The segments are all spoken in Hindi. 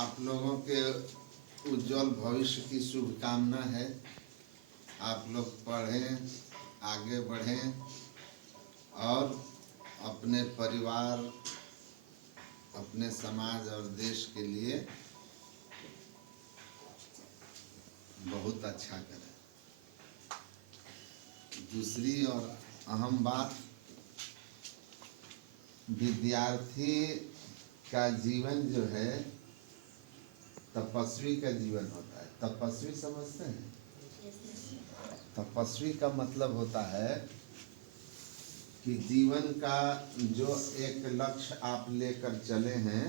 आप लोगों के उज्जवल भविष्य की शुभकामना है। आप लोग पढ़ें, आगे बढ़ें और अपने परिवार, अपने समाज और देश के लिए बहुत अच्छा करें। दूसरी और अहम बात, विद्यार्थी का जीवन जो है तपस्वी का जीवन होता है। तपस्वी समझते हैं? तपस्वी का मतलब होता है कि जीवन का जो एक लक्ष्य आप लेकर चले हैं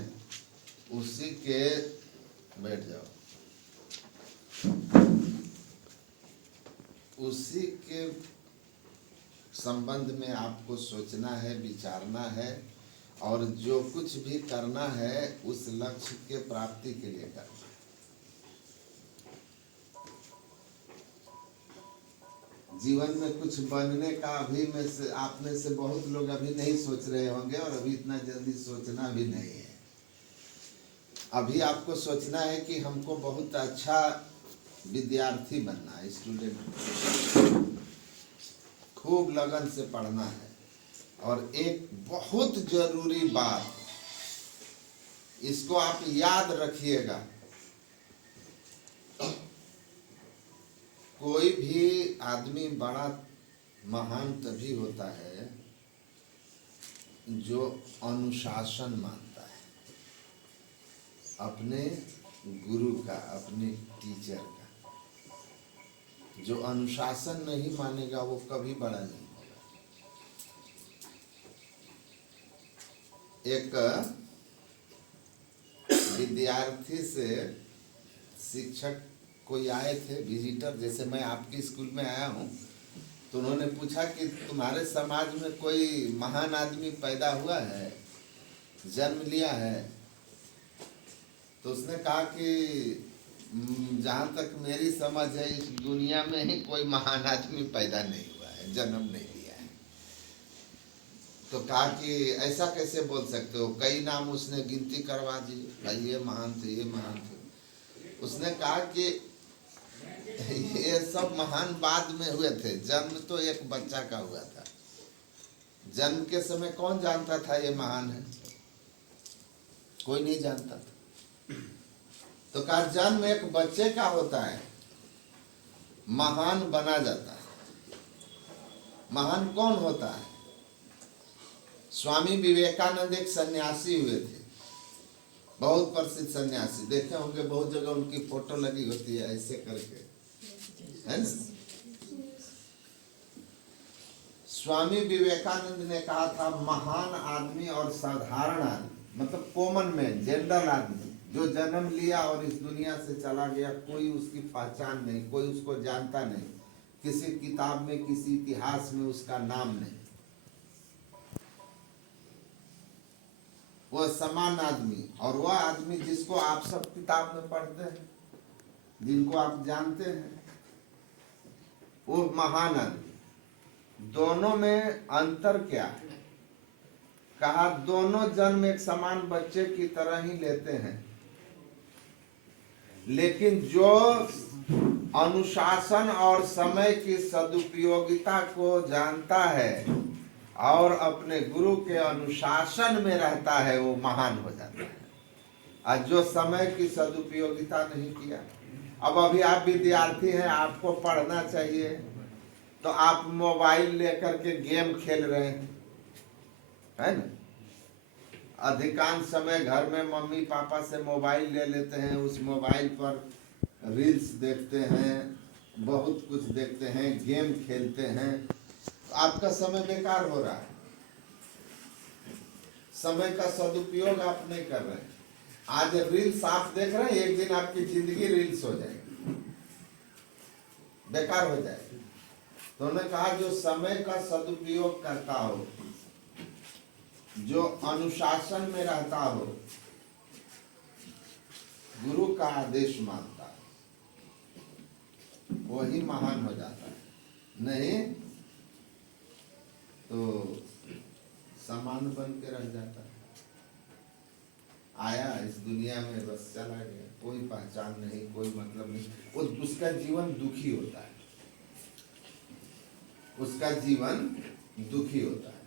उसी के, बैठ जाओ, उसी के संबंध में आपको सोचना है, विचारना है और जो कुछ भी करना है उस लक्ष्य के प्राप्ति के लिए करना है। जीवन में कुछ बनने का अभी में से आप में से बहुत लोग अभी नहीं सोच रहे होंगे और अभी इतना जल्दी सोचना भी नहीं है। अभी आपको सोचना है कि हमको बहुत अच्छा विद्यार्थी बनना है, स्टूडेंट, खूब लगन से पढ़ना है। और एक बहुत जरूरी बात, इसको आप याद रखिएगा, कोई भी आदमी बड़ा महान तभी होता है जो अनुशासन मानता है, अपने गुरु का, अपने टीचर का। जो अनुशासन नहीं मानेगा वो कभी बड़ा नहीं होगा। एक विद्यार्थी से शिक्षक कोई आए थे, विजिटर, जैसे मैं आपके स्कूल में आया हूँ, तो उन्होंने पूछा कि तुम्हारे समाज में कोई महान आदमी पैदा हुआ है, जन्म लिया है? तो उसने कहा कि जहाँ तक मेरी समझ है इस दुनिया में ही कोई महान आदमी पैदा नहीं हुआ है, जन्म नहीं लिया है। तो कहा कि ऐसा कैसे बोल सकते हो? कई नाम उसने गिनती करवा दी, भाई ये महान थे, ये महान थे। उसने कहा कि ये सब महान बाद में हुए थे, जन्म तो एक बच्चा का हुआ था। जन्म के समय कौन जानता था ये महान है? कोई नहीं जानता था। तो कहा जन्म एक बच्चे का होता है, महान बना जाता है। महान कौन होता है? स्वामी विवेकानंद एक सन्यासी हुए थे, बहुत प्रसिद्ध सन्यासी, देखे होंगे बहुत जगह उनकी फोटो लगी होती है ऐसे करके, है ना? स्वामी विवेकानंद ने कहा था महान आदमी और साधारण आदमी, मतलब कॉमन मैन, जनरल आदमी, जो जन्म लिया और इस दुनिया से चला गया, कोई उसकी पहचान नहीं, कोई उसको जानता नहीं, किसी किताब में, किसी इतिहास में उसका नाम नहीं, वह समान आदमी। और वह आदमी जिसको आप सब किताब में पढ़ते हैं, जिनको आप जानते हैं, वो महान आदमी। दोनों में अंतर क्या है? कहा दोनों जन्म एक समान बच्चे की तरह ही लेते हैं, लेकिन जो अनुशासन और समय की सदुपयोगिता को जानता है और अपने गुरु के अनुशासन में रहता है वो महान हो जाता है। और जो समय की सदुपयोगिता नहीं किया, अब अभी आप विद्यार्थी हैं, आपको पढ़ना चाहिए, तो आप मोबाइल लेकर के गेम खेल रहे हैं, है ना? अधिकांश समय घर में मम्मी पापा से मोबाइल ले लेते हैं, उस मोबाइल पर रील्स देखते हैं, बहुत कुछ देखते हैं, गेम खेलते हैं, तो आपका समय बेकार हो रहा है, समय का सदुपयोग आप नहीं कर रहे हैं। आज रील्स आप देख रहे हैं, एक दिन आपकी जिंदगी रील्स हो जाएगी, बेकार हो जाएगी। तो उन्होंने कहा जो समय का सदुपयोग करता हो, जो अनुशासन में रहता हो, गुरु का आदेश मानता है, वही महान हो जाता है, नहीं तो समान बन के रह जाता है। आया इस दुनिया में, बस चला गया, कोई पहचान नहीं, कोई मतलब नहीं। वो उसका जीवन दुखी होता है, उसका जीवन दुखी होता है।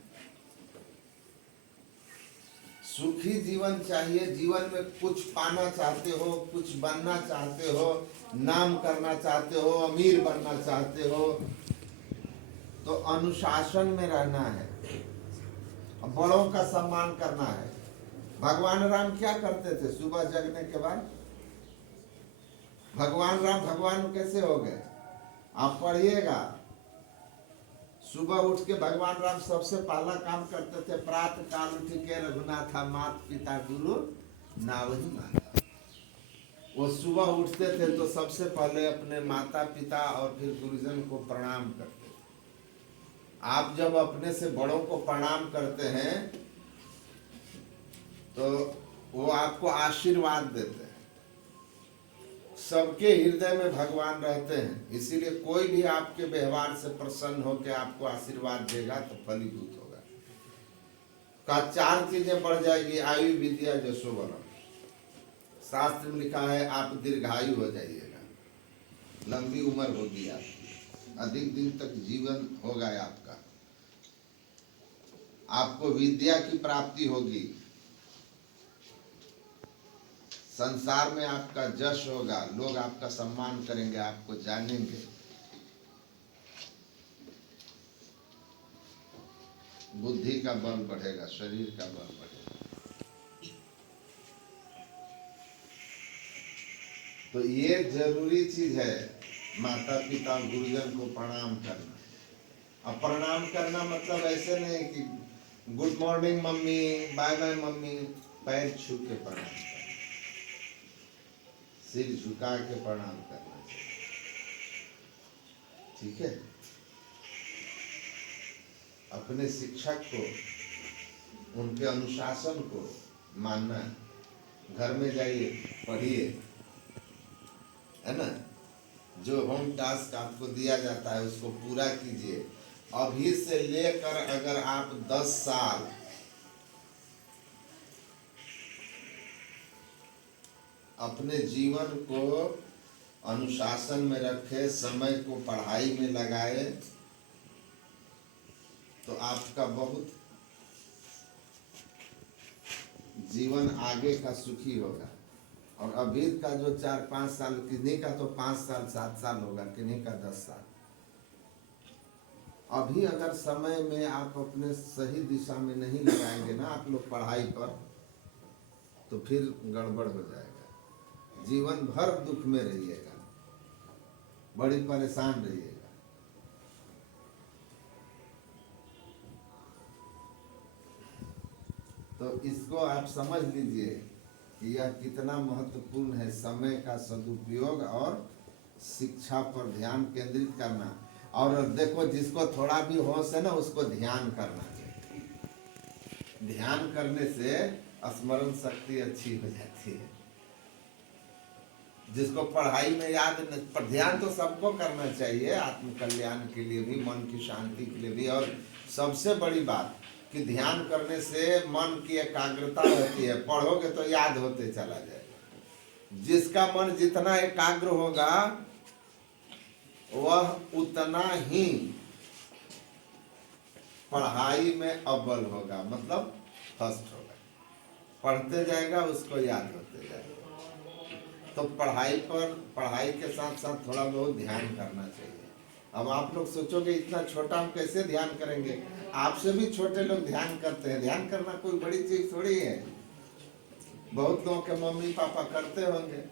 सुखी जीवन चाहिए, जीवन में कुछ पाना चाहते हो, कुछ बनना चाहते हो, नाम करना चाहते हो, अमीर बनना चाहते हो, तो अनुशासन में रहना है, बड़ों का सम्मान करना है। भगवान राम क्या करते थे? सुबह जगने के बाद भगवान राम भगवान कैसे हो गए? आप पढ़िएगा, सुबह उठ के भगवान राम सबसे पहला काम करते थे, प्रातः काल उठ के रघुनाथा मात पिता गुरु नावहि माता। वो सुबह उठते थे तो सबसे पहले अपने माता पिता और फिर गुरुजन को प्रणाम करते थे। आप जब अपने से बड़ों को प्रणाम करते हैं तो वो आपको आशीर्वाद देते हैं। सबके हृदय में भगवान रहते हैं, इसीलिए कोई भी आपके व्यवहार से प्रसन्न होकर आपको आशीर्वाद देगा तो फलीभूत होगा। का 4 चीजें बढ़ जाएगी, आयु विद्या यशोबलम। शास्त्र में लिखा है आप दीर्घायु हो जाइएगा, लंबी उम्र होगी आपकी, अधिक दिन तक जीवन होगा आपका, आपको विद्या की प्राप्ति होगी, संसार में आपका यश होगा, लोग आपका सम्मान करेंगे, आपको जानेंगे। बुद्धि का बल बढ़ेगा, शरीर का बल बढ़ेगा। तो ये जरूरी चीज है, माता पिता गुरुजन को प्रणाम करना। अब प्रणाम करना मतलब ऐसे नहीं कि good morning mummy, bye bye mummy, पैर छू के प्रणाम करना, सिर झुका के प्रणाम करना चाहिए, ठीक है। अपने शिक्षक को, उनके अनुशासन को मानना है। घर में जाइए, पढ़िए, है ना, जो होम टास्क आपको दिया जाता है उसको पूरा कीजिए। अभी से लेकर अगर आप 10 साल अपने जीवन को अनुशासन में रखे, समय को पढ़ाई में लगाए, तो आपका बहुत जीवन आगे का सुखी होगा। और अभी का जो 4-5 साल, किन्हीं का तो 5 साल 7 साल होगा, किन्हीं का 10 साल। अभी अगर समय में आप अपने सही दिशा में नहीं लगाएंगे ना आप लोग पढ़ाई पर, तो फिर गड़बड़ हो जाएगा, जीवन भर दुख में रहिएगा, बड़ी परेशान रहिएगा। तो इसको आप समझ लीजिए कि यह कितना महत्वपूर्ण है, समय का सदुपयोग और शिक्षा पर ध्यान केंद्रित करना। और देखो, जिसको थोड़ा भी होश है ना उसको ध्यान करना चाहिए। ध्यान करने से स्मरण शक्ति अच्छी हो जाती है। जिसको पढ़ाई में याद नहीं, पर ध्यान तो सबको करना चाहिए, आत्म कल्याण के लिए भी, मन की शांति के लिए भी। और सबसे बड़ी बात कि ध्यान करने से मन की एकाग्रता होती है, पढ़ोगे तो याद होते चला जाएगा। जिसका मन जितना एकाग्र होगा वह उतना ही पढ़ाई में अव्वल होगा, मतलब फर्स्ट होगा। पढ़ते जाएगा उसको याद होते जाएगा। तो पढ़ाई के साथ साथ थोड़ा बहुत ध्यान करना चाहिए। अब आप लोग सोचोगे इतना छोटा हम कैसे ध्यान करेंगे? आपसे भी छोटे लोग ध्यान करते हैं। ध्यान करना कोई बड़ी चीज थोड़ी है। बहुत लोगों के मम्मी पापा करते होंगे,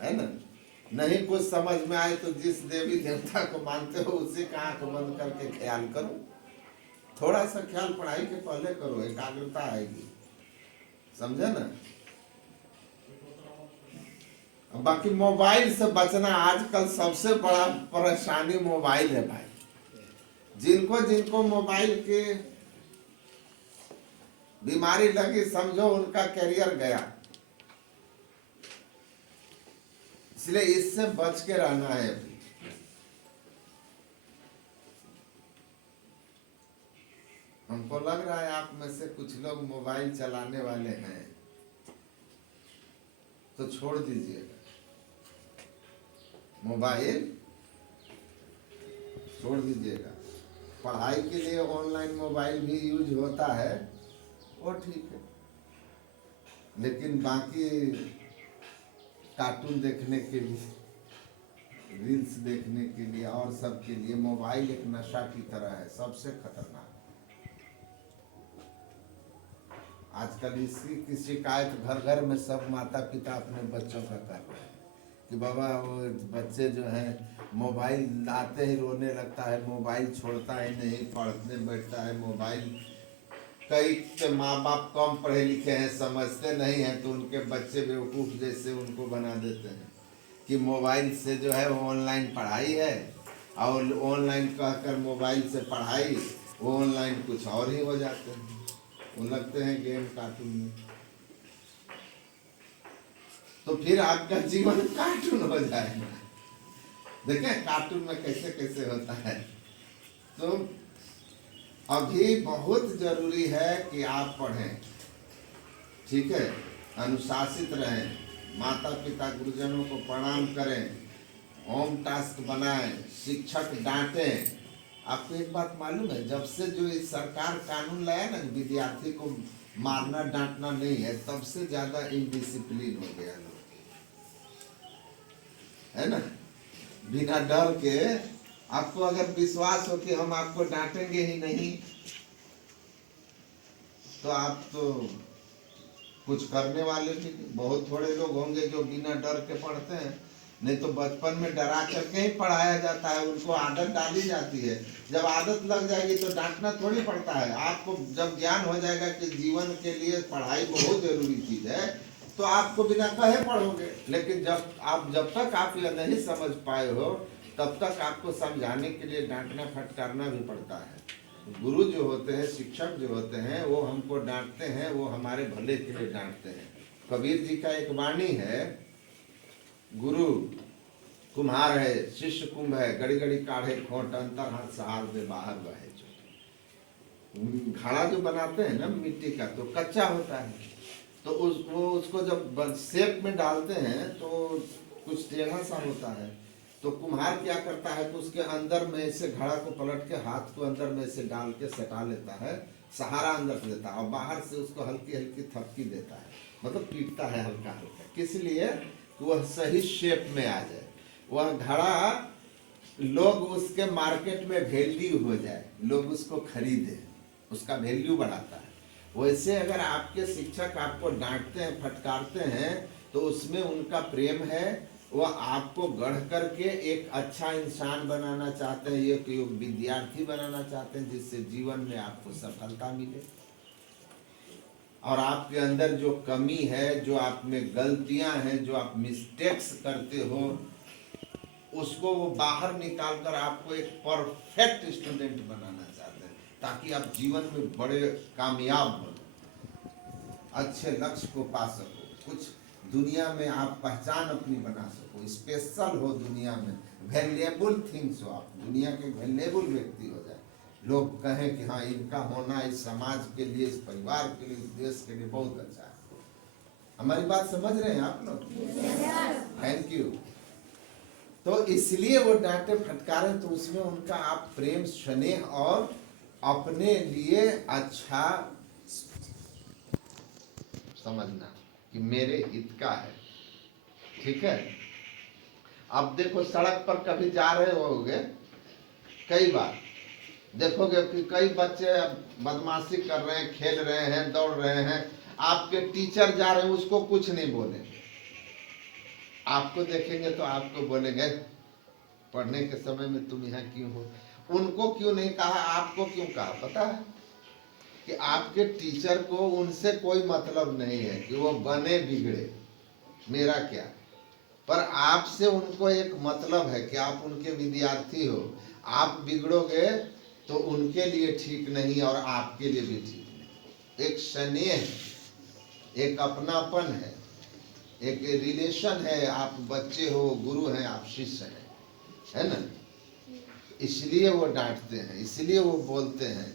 है ना। नहीं कुछ समझ में आए तो जिस देवी देवता को मानते हो उसी का आंख बंद करके ख्याल करो। थोड़ा सा ख्याल पढ़ाई के पहले करो, एकाग्रता आएगी, समझे ना। बाकी मोबाइल से बचना आजकल सबसे बड़ा परेशानी मोबाइल है भाई। जिनको जिनको मोबाइल के बीमारी लगी समझो उनका करियर गया। इसलिए इससे बच के रहना है। अभी हमको लग रहा है आप में से कुछ लोग मोबाइल चलाने वाले हैं, तो छोड़ दीजिएगा, मोबाइल छोड़ दीजिएगा। पढ़ाई के लिए ऑनलाइन मोबाइल भी यूज होता है, वो ठीक है, लेकिन बाकी कार्टून देखने के लिए, रील्स देखने के लिए और सब के लिए मोबाइल एक नशा की तरह है, सबसे खतरनाक। आजकल इसकी की शिकायत घर घर में सब माता पिता अपने बच्चों का कर रहे हैं कि बाबा वो बच्चे जो है मोबाइल लाते ही रोने लगता है, मोबाइल छोड़ता ही नहीं, पढ़ने बैठता है मोबाइल। कई के माँ बाप कम पढ़े लिखे हैं, समझते नहीं हैं, तो उनके बच्चे बेवकूफ़ जैसे उनको बना देते हैं कि मोबाइल से जो है वो ऑनलाइन पढ़ाई है, और ऑनलाइन कहकर मोबाइल से पढ़ाई, वो ऑनलाइन कुछ और ही हो जाते हैं, वो लगते हैं गेम कार्टून में। तो फिर आपका जीवन कार्टून हो जाएगा। देखें कार्टून में कैसे कैसे होता है। तो अभी बहुत जरूरी है कि आप पढ़ें, ठीक है, अनुशासित रहें, माता पिता गुरुजनों को प्रणाम करें, होम टास्क बनाएं, शिक्षक डांटें। आपको एक बात मालूम है, जब से जो इस सरकार कानून लाया ना विद्यार्थी को मारना डांटना नहीं है, तब से ज्यादा इनडिसिप्लिन हो गया लोग, है ना। बिना डर के आपको अगर विश्वास हो कि हम आपको डांटेंगे ही नहीं, तो आप तो कुछ करने वाले भी बहुत थोड़े लोग होंगे जो बिना डर के पढ़ते हैं। नहीं तो बचपन में डरा करके ही पढ़ाया जाता है, उनको आदत डाली जाती है। जब आदत लग जाएगी तो डांटना थोड़ी पड़ता है। आपको जब ज्ञान हो जाएगा कि जीवन के लिए पढ़ाई बहुत जरूरी चीज है, तो आपको बिना कहे पढ़ोगे। लेकिन जब तक आप यह नहीं समझ पाए हो, तब तक आपको समझाने के लिए डांटना फटकारना भी पड़ता है। गुरु जो होते हैं, शिक्षक जो होते हैं, वो हमको डांटते हैं, वो हमारे भले के लिए डांटते हैं। कबीर जी का एक वाणी है, गुरु कुम्हार है, शिष्य कुंभ है, गड़ी गड़ी काढ़े खोट, अंतर हाथ सहार दे बाहर बहे जो। घड़ा जो बनाते हैं ना मिट्टी का, तो कच्चा होता है, तो उसको जब शेप में डालते हैं तो कुछ टेढ़ा सा होता है। तो कुम्हार क्या करता है कि उसके अंदर में से घड़ा को पलट के हाथ को अंदर में से डाल के सटा लेता है, सहारा अंदर से देता है, और बाहर से उसको हल्की हल्की थपकी देता है, मतलब पीटता है हल्का हल्का, किस लिए कि वह सही शेप में आ जाए। वह घड़ा लोग उसके मार्केट में वैल्यू हो जाए, लोग उसको खरीदे, उसका वैल्यू बढ़ाता है। वैसे अगर आपके शिक्षक आपको डांटते हैं, फटकारते हैं, तो उसमें उनका प्रेम है, वो आपको गढ़ करके एक अच्छा इंसान बनाना चाहते हैं, एक विद्यार्थी बनाना चाहते हैं, जिससे जीवन में आपको सफलता मिले। और आपके अंदर जो कमी है, जो आप में गलतियां हैं, जो आप मिस्टेक्स करते हो, उसको वो बाहर निकाल कर आपको एक परफेक्ट स्टूडेंट बनाना चाहते हैं, ताकि आप जीवन में बड़े कामयाब बनो, अच्छे लक्ष्य को पा सको, कुछ दुनिया में आप पहचान अपनी बना सको, स्पेशल हो दुनिया में, वैल्यूएबल थिंग्स हो, आप दुनिया के वैल्यूएबल व्यक्ति हो जाए, लोग कहें कि हाँ इनका होना इस समाज के लिए, इस परिवार के लिए, इस देश के लिए बहुत अच्छा है। हमारी बात समझ रहे हैं आप लोग? Thank you. तो इसलिए वो डांटे फटकारे, तो उसमें उनका आप प्रेम स्नेह और अपने लिए अच्छा समझना कि मेरे हित का है, ठीक है। अब देखो सड़क पर कभी जा रहे होगे, कई बार देखोगे कि कई बच्चे बदमाशी कर रहे हैं, खेल रहे हैं, दौड़ रहे हैं, आपके टीचर जा रहे हैं, उसको कुछ नहीं बोलेंगे, आपको देखेंगे तो आपको बोलेंगे पढ़ने के समय में तुम यहाँ क्यों हो। उनको क्यों नहीं कहा, आपको क्यों कहा, पता है कि आपके टीचर को उनसे कोई मतलब नहीं है कि वो बने बिगड़े, मेरा क्या, पर आपसे उनको एक मतलब है कि आप उनके विद्यार्थी हो। आप बिगड़ोगे तो उनके लिए ठीक नहीं और आपके लिए भी ठीक नहीं। एक स्नेह है, एक अपनापन है, एक रिलेशन है, आप बच्चे हो, गुरु हैं, आप शिष्य हैं, है ना। इसलिए वो डांटते हैं, इसलिए वो बोलते हैं।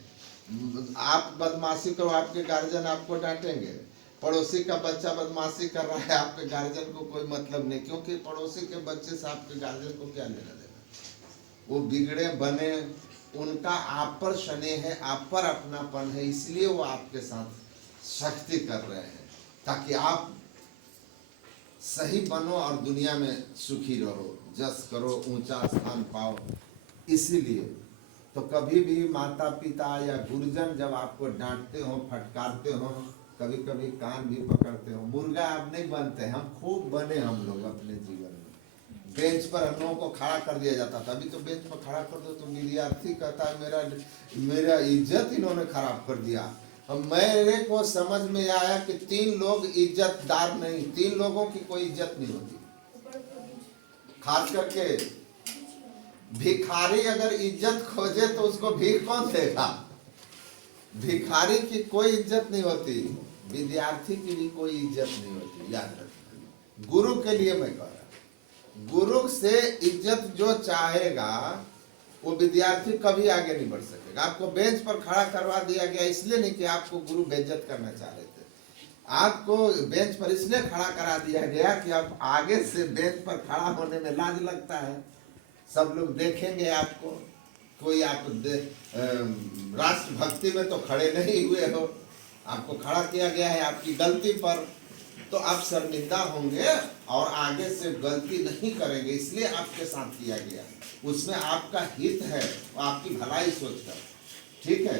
आप बदमाशी करो, आपके गार्जियन आपको डांटेंगे, पड़ोसी का बच्चा बदमाशी कर रहा है, आपके गार्जियन को कोई मतलब नहीं, क्योंकि पड़ोसी के बच्चे से आपके गार्जियन को क्या लेना देना। वो बिगड़े बने, उनका आप पर स्नेह है, आप पर अपनापन है, इसलिए वो आपके साथ सख्ती कर रहे हैं, ताकि आप सही बनो और दुनिया में सुखी रहो, जस करो, ऊंचा स्थान पाओ। इसीलिए तो कभी भी माता पिता या गुरुजन जब आपको डांटते हो, फटकारते हो, कभी कभी कान भी पकड़ते हो, मुर्गा आप नहीं बनते, हम खूब बने हम लोग अपने जीवन में। बेंच पर हम लोगों को खड़ा कर दिया जाता था, अभी तो बेंच पर खड़ा कर दो तो विद्यार्थी कहता है मेरा इज्जत इन्होंने खराब कर दिया। मेरे को समझ में आया कि 3 लोग इज्जतदार नहीं, 3 लोगों की कोई इज्जत नहीं होती। खास करके भिखारी अगर इज्जत खोजे तो उसको भीख कौन देगा। भिखारी की कोई इज्जत नहीं होती, विद्यार्थी की भी कोई इज्जत नहीं होती, याद रखना। गुरु के लिए मैं कह रहा, गुरु से इज्जत जो चाहेगा वो विद्यार्थी कभी आगे नहीं बढ़ सकेगा। आपको बेंच पर खड़ा करवा दिया गया इसलिए नहीं कि आपको गुरु बेइज्जत करना चाह रहे थे, आपको बेंच पर इसलिए खड़ा करा दिया गया कि आप आगे से बेंच पर खड़ा होने में लाज लगता है, सब लोग देखेंगे आपको, कोई आप राष्ट्रभक्ति में तो खड़े नहीं हुए हो, आपको खड़ा किया गया है आपकी गलती पर, तो आप शर्मिंदा होंगे और आगे से गलती नहीं करेंगे, इसलिए आपके साथ किया गया, उसमें आपका हित है, आपकी भलाई सोचकर, ठीक है।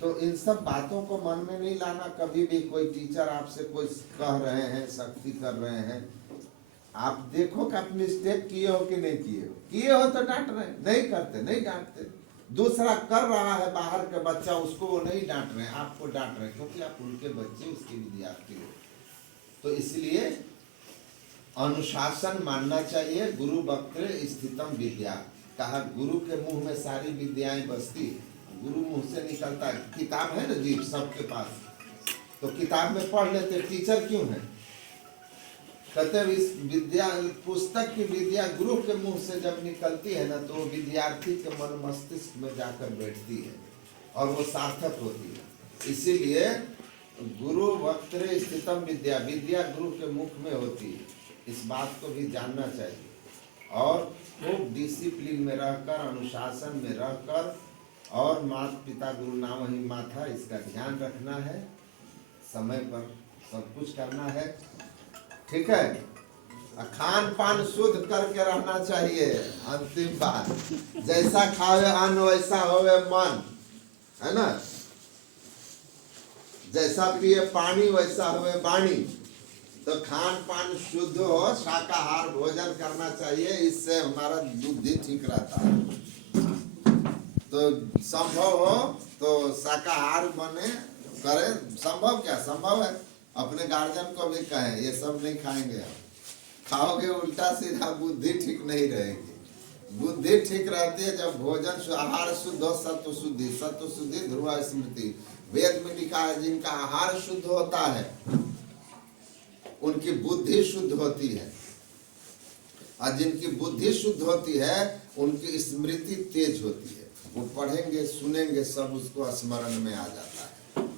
तो इन सब बातों को मन में नहीं लाना। कभी भी कोई टीचर आपसे कोई कह रहे हैं, सख्ती कर रहे हैं, आप देखो कि आप मिस्टेक किए हो कि नहीं किए हो, किए हो तो डांट रहे हैं, नहीं करते नहीं डांटते। दूसरा कर रहा है बाहर का बच्चा, उसको वो नहीं डांट रहे हैं, आपको डांट रहे हैं, क्योंकि आप उनके बच्चे, उसके विद्यार्थी हो। तो इसलिए अनुशासन मानना चाहिए। गुरु वक्त्र स्थितम विद्या कहा, गुरु के मुंह में सारी विद्याएं बसती, गुरु मुंह से निकलता है। किताब है ना जी सबके पास, तो किताब में पढ़ लेते, टीचर क्यों है? कहते इस विद्या, पुस्तक की विद्या गुरु के मुंह से जब निकलती है ना, तो विद्यार्थी के मन मस्तिष्क में जाकर बैठती है और वो सार्थक होती है। इसीलिए गुरु वक्त्र स्थितम विद्या, विद्या गुरु के मुख में होती है, इस बात को भी जानना चाहिए। और खूब डिसिप्लिन में रहकर, अनुशासन में रहकर, और माता पिता गुरु नाम ही माथा, इसका ध्यान रखना है, समय पर सब कुछ करना है, ठीक है। खान पान शुद्ध करके रहना चाहिए। अंतिम बात, जैसा खावे अन्न वैसा होवे मन, है ना, जैसा पिए पानी वैसा होवे वाणी। तो खान पान शुद्ध हो, शाकाहार भोजन करना चाहिए, इससे हमारा बुद्धि ठीक रहता है। तो संभव हो तो शाकाहार बने करे, संभव क्या संभव है, अपने गार्जियन को भी कहें ये सब नहीं खाएंगे, हम खाओगे उल्टा सीधा, बुद्धि ठीक नहीं रहेगी। बुद्धि ठीक रहती है जब भोजन आहार शुद्ध हो, सत्व शुद्धि, सत्व शुद्धि ध्रुव स्मृति। वेद में लिखा है जिनका आहार शुद्ध होता है उनकी बुद्धि शुद्ध होती है, और जिनकी बुद्धि शुद्ध होती है उनकी स्मृति तेज होती है, वो पढ़ेंगे सुनेंगे सब उसको स्मरण में आ जाता है।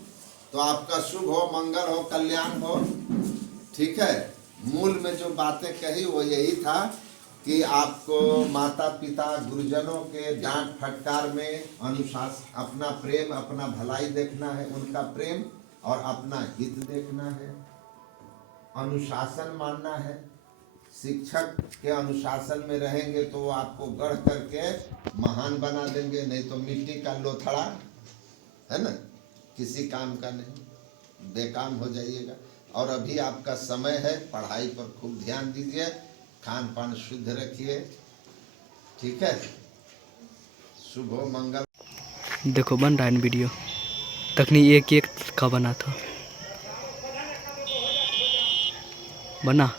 तो आपका शुभ हो, मंगल हो, कल्याण हो, ठीक है। मूल में जो बातें कही वो यही था कि आपको माता पिता गुरुजनों के डांट फटकार में अनुशासन, अपना प्रेम, अपना भलाई देखना है, उनका प्रेम और अपना हित देखना है, अनुशासन मानना है। शिक्षक के अनुशासन में रहेंगे तो वो आपको गढ़ करके महान बना देंगे, नहीं तो मिट्टी का लोथड़ा है ना, किसी काम का नहीं, बेकाम हो जाइएगा। और अभी आपका समय है, पढ़ाई पर खूब ध्यान दीजिए, खान पान शुद्ध रखिए, ठीक है। शुभ हो, मंगल। देखो बन रहा है वीडियो, तकनी एक एक का बना था, बना।